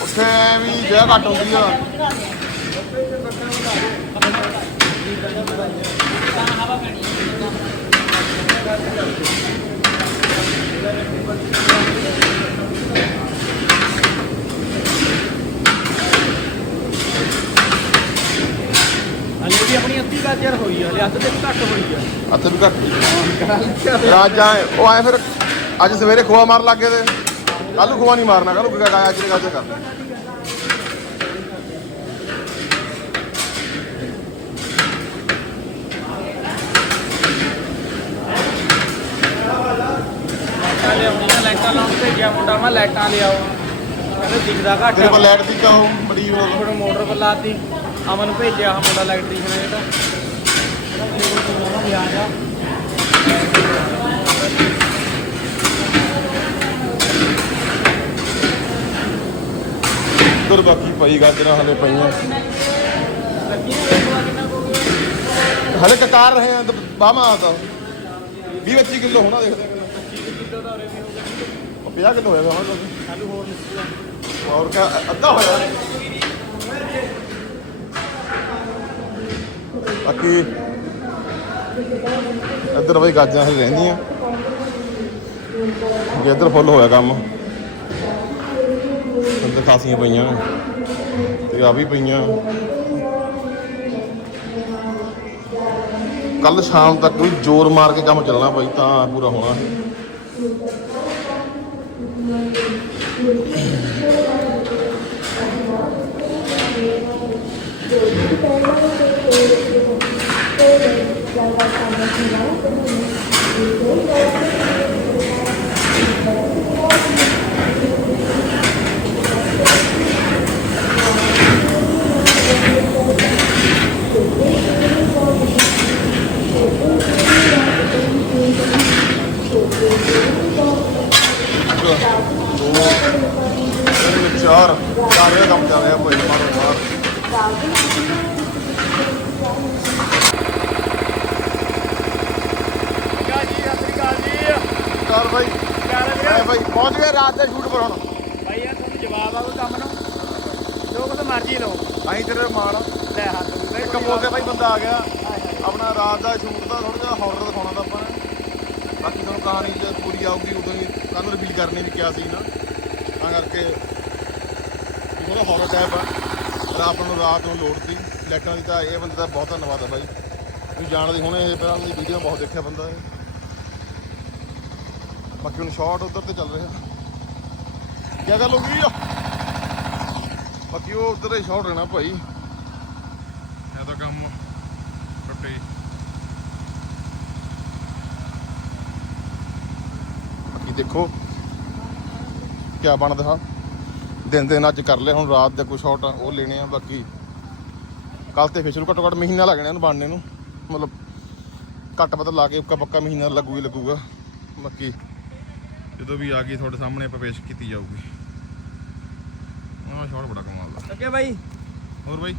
ਉੱਥੇ ਵੀ ਜਗ੍ਹਾ ਘੱਟ ਹੁੰਦੀ ਆ। ਹਲੇ ਵੀ ਆਪਣੀ ਅੱਧੀ ਗਾਜਰ ਹੋਈ ਆ ਹਲੇ ਅੱਧ ਤੇ ਵੀ ਘੱਟ ਹੋਈ ਆ ਅੱਥੇ ਵੀ ਘੱਟ। ਅੱਜ ਆਏ। ਉਹ ਆਏ ਫਿਰ ਅੱਜ ਸਵੇਰੇ ਖੋਆ ਮਾਰਨ ਲੱਗੇ ਤੇ। ਕੱਲ ਨੂੰ ਖੋਆ ਨਹੀਂ ਮਾਰਨਾ। ਕੱਲ ਨੂੰ ਕਿਹਾ ਅੱਜ ਨੇ ਗੱਲ ਕਰਨਾ ਲਾਈਟਾਂ ਲਾਉਣ ਭੇਜਿਆ ਮੁੰਡਾ। ਮੈਂ ਲਾਈਟਾਂ ਲਿਆਓ ਕਹਿੰਦੇ ਦਿਖਦਾ ਘੱਟ। ਤੇਰੇ ਕੋਲ ਲਾਈਟ ਦੀ ਕਾ ਹੋ ਬੜੀ ਹੋ ਹੁਣ ਮੋਟਰ ਪਰ ਲਾਤੀ ਅਮਨ ਭੇਜਿਆ ਮੁੰਡਾ ਦੀ। ਜਿਹੜਾ ਆ ਜਾ ਉਧਰ ਬਾਕੀ ਪਈ ਗਾਜਰਾਂ ਹਲੇ ਪਈਆਂ। ਹਲੇ ਕਕਾਰ ਰਹੇ ਆ ਬਾਮਾ ਤਾਂ। 20 25 ਕਿਲੋ ਹੋਣਾ ਦੇਖਦੇ ਆ ਕਿੰਨਾ 50 ਕਿਲੋ ਹੋਏਗਾ ਹੁਣ। ਚਾਲੂ ਹੋਰ ਨਿਕਲਿਆ ਔਰ ਅੱਧਾ ਹੋਇਆ। ਬਾਕੀ ਇੱਧਰ ਬਈ ਗਾਜਾਂ ਹਲੇ ਰਹਿੰਦੀਆਂ। ਜੇ ਇੱਧਰ ਫੁੱਲ ਹੋਇਆ ਕੰਮ। ਤੇ ਖਾਸੀਆਂ ਪਈਆਂ। ਤੇ ਆ ਵੀ ਪਈਆਂ। ਕੱਲ ਸ਼ਾਮ ਤੱਕ ਵੀ ਜ਼ੋਰ ਮਾਰ ਕੇ ਕੰਮ ਚੱਲਣਾ ਭਾਈ ਤਾਂ ਪੂਰਾ ਹੋਣਾ। ਦੋ ਤਿੰਨ, ਚਾਰ ਚਾਰ ਇਹ ਕੰਮ ਚੱਲ ਰਿਹਾ ਭਾਈ ਮਾਰੋ ਮਾਰ ਜੀ ਸਤਿ ਸ੍ਰੀ ਅਕਾਲ ਭਾਈ ਚਾਰ ਐ ਭਾਈ ਪਹੁੰਚ ਗਏ ਰਾਤ ਦੇ ਸ਼ੂਟ ਪਰ ਹੁਣ। ਭਾਈ ਯਾਰ ਤੁਹਾਨੂੰ ਜਵਾਬ ਆਊ ਕੰਮ ਨੂੰ। ਜੋ ਕੁਝ ਮਰਜ਼ੀ ਲਓ। ਆਈ ਤੇਰੇ ਮਾਰ ਲੈ ਹੱਥ ਬਈ ਇੱਕ ਬੋਲ ਕੇ ਭਾਈ ਬੰਦਾ ਆ ਗਿਆ। ਆਪਣਾ ਰਾਤ ਦਾ ਸ਼ੂਟ ਦਾ ਥੋੜਾ ਜਿਹਾ ਹੌਰਰ ਦਿਖਾਉਣਾ ਤਾਂ ਆਪਾਂ ਨੇ। ਬਾਕੀ ਤੁਹਾਨੂੰ ਕਹਾਣੀ ਜੇ ਪੂਰੀ ਆਊਗੀ ਉਦੋਂ ਹੀ ਕੱਲ ਰਿਵੀਲ ਕਰਨੀ ਵੀ ਕਿਆ ਸੀ ਨਾ ਤਾਂ ਕਰਕੇ ਥੋੜਾ ਹੌਰਰ ਟਾਈਪ ਆ। ਪਰ ਆਪਾਂ ਨੂੰ ਰਾਤ ਨੂੰ ਲੋੜ ਸੀ। ਲਾਈਟਾਂ ਦੀ ਤਾਂ ਇਹ ਬੰਦੇ ਦਾ ਬਹੁਤ ਧੰਨਵਾਦ ਹੈ ਬਾਈ। ਤੁਸੀਂ ਜਾਣਦੇ ਹੁਣੇ ਇਹ ਪਹਿਲਾਂ ਦੀ ਵੀਡੀਓ ਬਹੁਤ ਦੇਖਿਆ ਬੰਦਾ ਇਹ। ਬਾਕੀ ਹੁਣ ਸ਼ਾਰਟ ਉਧਰ ਤੇ ਚੱਲ ਰਿਹਾ। ਕੀ ਗੱਲ ਹੋ ਗਈ ਆ? ਬਾਕੀ ਉਹ ਉਧਰ ਹੀ ਸ਼ਾਰਟ ਰਹਿਣਾ ਭਾਈ। ਇਹ ਤਾਂ ਕੰਮ ਟੁੱਟੇ ਬਾਕੀ ਦੇਖੋ ਕੀ ਬਣਦਾ ਹਾਂ ਦਿਨ ਦਿਨ ਅੱਜ ਕਰ ਲਿਆ ਹੁਣ ਰਾਤ ਦਾ ਕੋਈ ਸ਼ਾਟ ਉਹ ਲੈਣੇ ਆ ਬਾਕੀ ਕੱਲ ਤੇ ਫੇਸ਼ਲ ਘੱਟੋ ਘੱਟ ਮਹੀਨਾ ਲੱਗਣਾ ਇਹਨੂੰ ਬਣਨੇ ਨੂੰ। ਮਤਲਬ ਘੱਟ ਪਤਾ ਲਾ ਕੇ ਉੱਕਾ ਪੱਕਾ ਮਹੀਨਾ ਲੱਗੂ ਹੀ ਲੱਗੂਗਾ। ਬਾਕੀ ਜਦੋਂ ਵੀ ਆ ਗਈ ਤੁਹਾਡੇ ਸਾਹਮਣੇ ਆਪਾਂ ਪੇਸ਼ ਕੀਤੀ ਜਾਊਗੀ। ਆਹ ਸ਼ਾਟ ਬੜਾ ਕਮਾਲ ਦਾ। ਓਕੇ ਬਾਈ। ਹੋਰ ਬਾਈ?